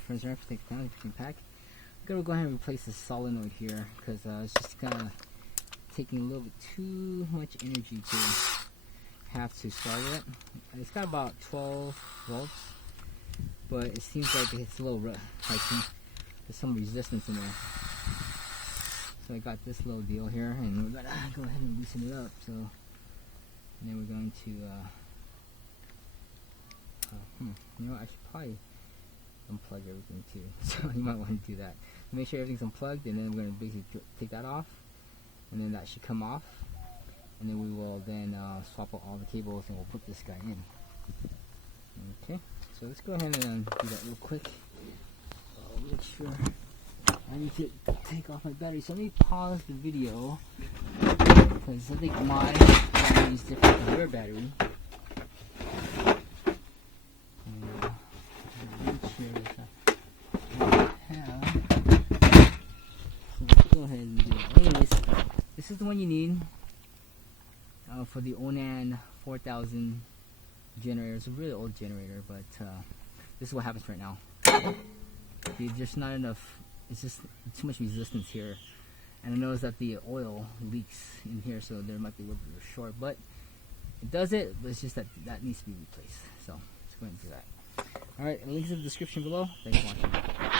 friends, for the family picking pack. I'm gonna go ahead and replace the solenoid here because it's just kind of taking a little bit too much energy to have to start it. It's got about 12 volts, but it seems like it's a little like there's some resistance in there. So I got this little deal here, and we're gonna go ahead and loosen it up. So, and then we're going to, you know, I should probably unplug everything too. So you might want to do that. Make sure everything's unplugged, and then we're gonna basically take that off, and then that should come off, and then we will then swap out all the cables, and we'll put this guy in. Okay, so let's go ahead and do that real quick. I'll make sure. I need to take off my battery, so let me pause the video because I think my battery is different from your battery. And, make sure that I have. So let's go ahead and do it. Anyways, this is the one you need for the Onan 4000 generator. It's a really old generator, but this is what happens right now. There's just not enough. It's just too much resistance here, and I noticed that the oil leaks in here, so there might be a little bit of a short, but it does it, but it's just that needs to be replaced. So let's go ahead and do that. Alright, links in the description below. Thanks for watching.